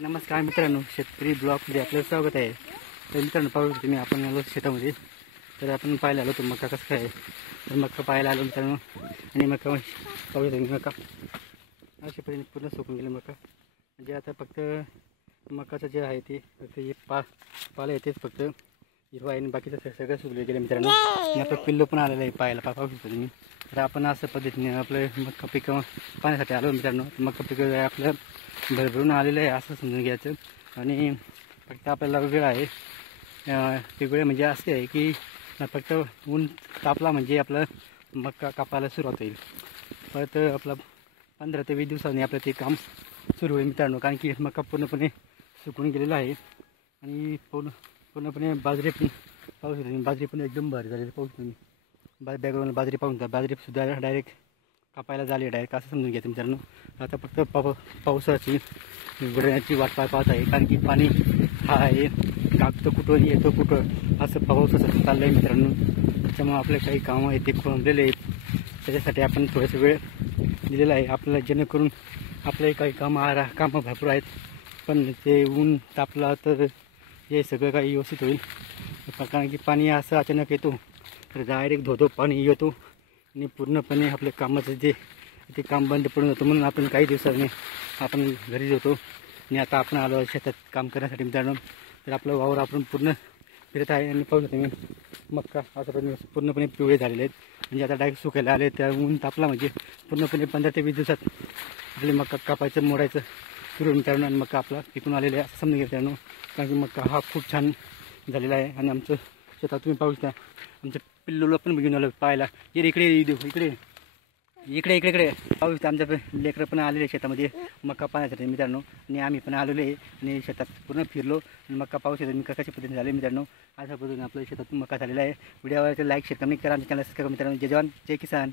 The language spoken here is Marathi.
नमस्कार मित्रांनो, शेतकरी ब्लॉगमध्ये आपलं स्वागत आहे. तर मित्रांनो, पाहू शकतो मी आपण आलो शेतामध्ये. तर आपण पाहायला आलो तो मका कसं काय. तर मका पाहायला आलो मित्रांनो. आणि मका पाहू शकतो मका अशा पद्धतीने पूर्ण सुकून गेले मका. म्हणजे आता फक्त मकाचं जे आहे ते फक्त हे पाला येतेच फक्त हिरवा आहे आणि बाकीचं सगळं सुकले गेले मित्रांनो. आणि आपलं पिल्लू पण आलेलं आहे पाहायला पाहू शकतो तुम्ही. तर आपण असं पद्धतीने आपलं मका पिकं पाण्यासाठी आलो मित्रांनो. मका पिकं आपलं भरभरून आलेलं आहे असं समजून घ्यायचं. आणि फक्त आपल्याला वेळ आहे ते वेळ म्हणजे असे आहे की फक्त ऊन तापला म्हणजे आपलं मका कापायला सुरुवात होईल. परत आपलं 15 ते 20 दिवसांनी आपलं ते काम सुरू होईल मित्रांनो. कारण की मका पूर्णपणे सुकून गेलेला आहे. आणि पूर्णपणे बाजरी पण पाहू शकतो. बाजरी पण एकदम भारी झालेली पाहू शकतो. बॅगवरून बाजरी पाहून बाजरीसुद्धा डायरेक्ट कापायला झाली डायरेक्ट असं समजून घ्यायचं मित्रांनो. आता फक्त पावसाची घडण्याची वाट पाहत आहे. कारण की पाणी हा आहे कागतं कुठं येतो कुठं असं पावसाचं चाललं आहे मित्रांनो. त्याच्यामुळे आपले काही कामं आहेत ते खोंबलेले आहेत. त्याच्यासाठी आपण थोडंसं वेळ दिलेला आहे आपल्याला, जेणेकरून आपले काही कामं भरपूर आहेत. पण ते ऊन तापला तर हे सगळं काही व्यवस्थित होईल. कारण की पाणी असं अचानक येतो तर डायरेक्ट धोधो पाणी येतो आणि पूर्णपणे आपल्या कामाचं ते काम बंद पडून जातं. म्हणून आपण काही दिवसांनी आपण घरी जातो. आणि आता आपण आलो शेतात काम करण्यासाठी मित्रांनो. तर आपलं वावर आपण पूर्ण फिरत आहे. आणि पाहू शकतो मी मक्का असं पूर्णपणे पिवळे झालेले आहेत. म्हणजे आता डायरेक्ट सुकायला आले. त्या ऊन तापला म्हणजे पूर्णपणे 15 ते 20 दिवसात आपले मक्का कापायचं मोडायचं सुरू मित्रांनो. आणि मक्का आपला पिकून आलेला आहे असं समजून घ्या मित्रांनो. कारण की मक्का हा खूप छान झालेला आहे. आणि आमचं शेतात तुम्ही पाहू शकता आमच्या पिल्लूला पण घेऊन आलो पाहायला. इकडे इकडे इकडे इकडे इकडे पाहू शकता आमच्या लेकरं पण आलेले शेतामध्ये मका पाहण्यासाठी मित्रांनो. आणि आम्ही पण आलेलो आहे आणि शेतात पूर्ण फिरलो आणि मका पाहू शकतो मी कशाच्या पद्धतीने झाले मित्रांनो. अशा पद्धतीने आपल्या शेतात मका झालेला आहे. व्हिडिओवर लाईक शेअर कमेंट करा. आमच्या चॅनल सबस्क्राईब करा मित्रांनो. जय जवान जय किसान.